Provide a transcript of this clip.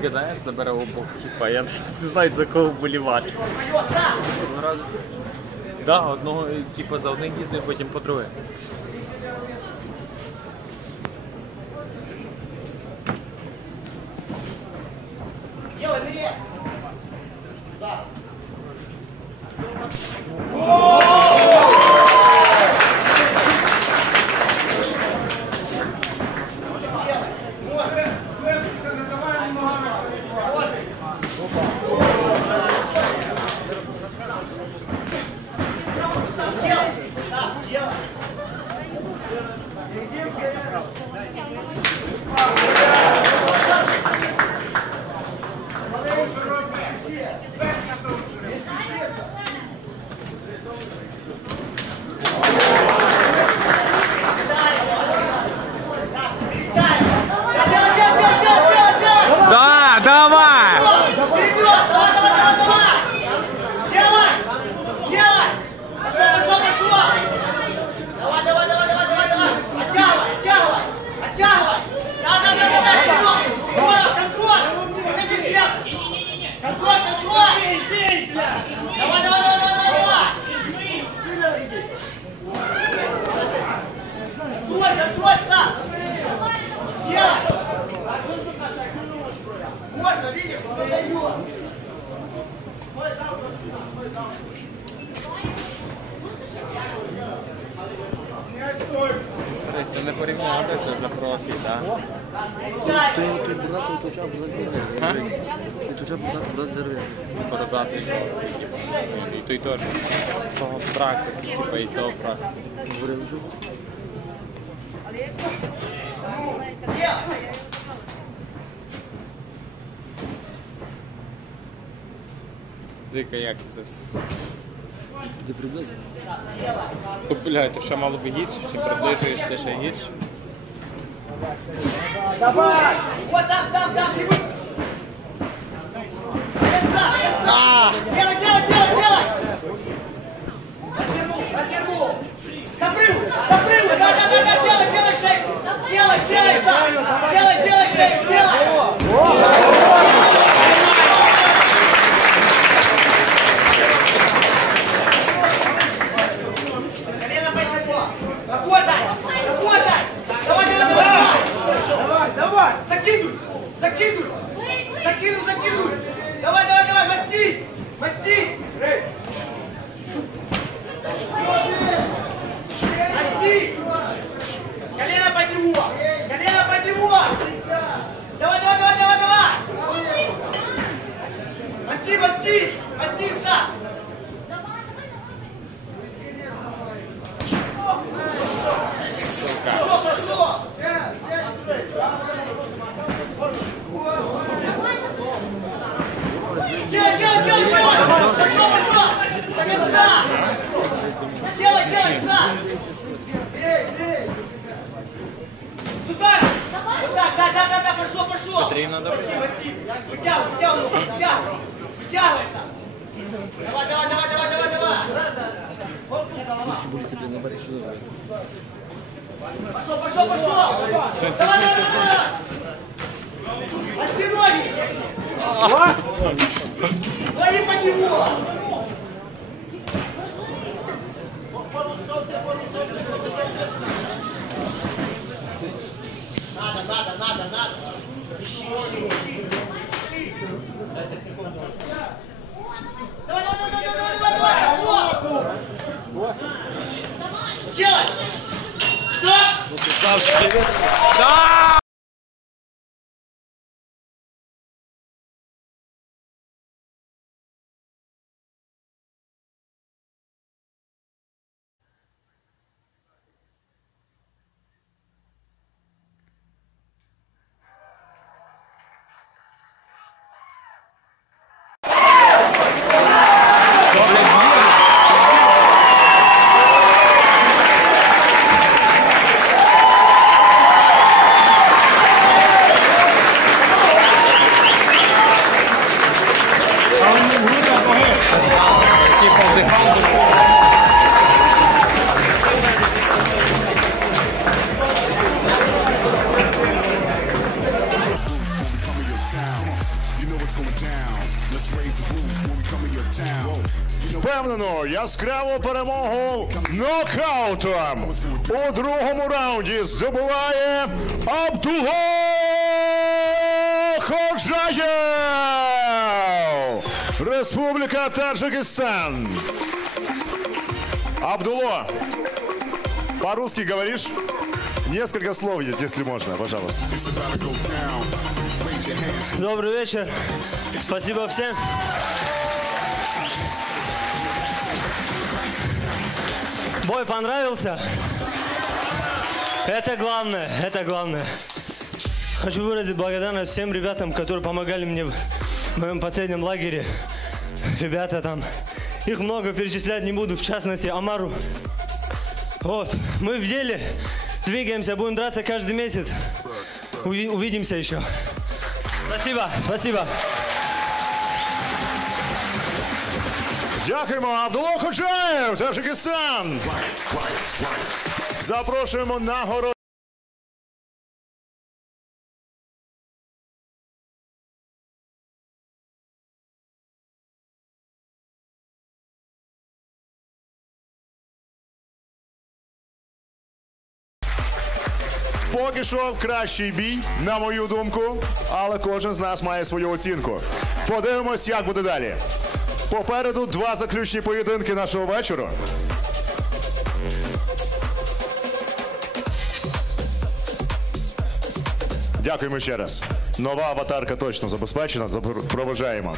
таке, знаєш, забере обох хіпа, я не знаю, за кого вболівати. Так, одного, типу, за одних їздив, потім по друге. Це не порівняти, це для профі, так? Той брат почав бладзерві. Той почав брат зерві. Бородатий жовтий. І той теж. Того практики, типу, і того практики. Говорив жовт. Дика якість за все. Де приблизно? Блядь, то що мало би гірше? Чи приближуєш те ще гірше? Давай! Вот там! Делай! Развернул! Запрыгнул! Да, делай шейку! Делай, шейку, делай! Колено под него! Работай! Давай! Закидывай! Давай! Масти! Колено под него! Давай! Масти, сам! Пошел! Делай! Пошел! До конца! Делай, сам! Сюда! Вот так, да, пошел! Потрібно добре. Масти! Вытягивайся! Давай! Тільки будете, блін, набрати сюди. Пошел! Давай! Масти ноги! Твои под него! Надо! Ищи! Давай! Делай! Да! яскраву перемогу нокаутом у другому раунді здобуває Абдулла Ходжаєв, Республіка Таджикистан. Абдулла, по-русски говоришь? Несколько слов, если можно, пожалуйста. Добрый вечер. Спасибо всем. Бой понравился? Это главное, это главное. Хочу выразить благодарность всем ребятам, которые помогали мне в моем последнем лагере. Ребята там, их много, перечислять не буду, в частности Амару. Вот, мы в деле, двигаемся, будем драться каждый месяц. Увидимся еще. Спасибо, спасибо. Дякуємо, Абдулла Ходжаєв, Таджикистан. Запрошуємо на город. Поки що кращий бій, на мою думку, але кожен з нас має свою оцінку. Подивимось, як буде далі. Попереду два заключні поєдинки нашого вечора. Дякуємо ще раз. Нова аватарка точно забезпечена. Проважаємо.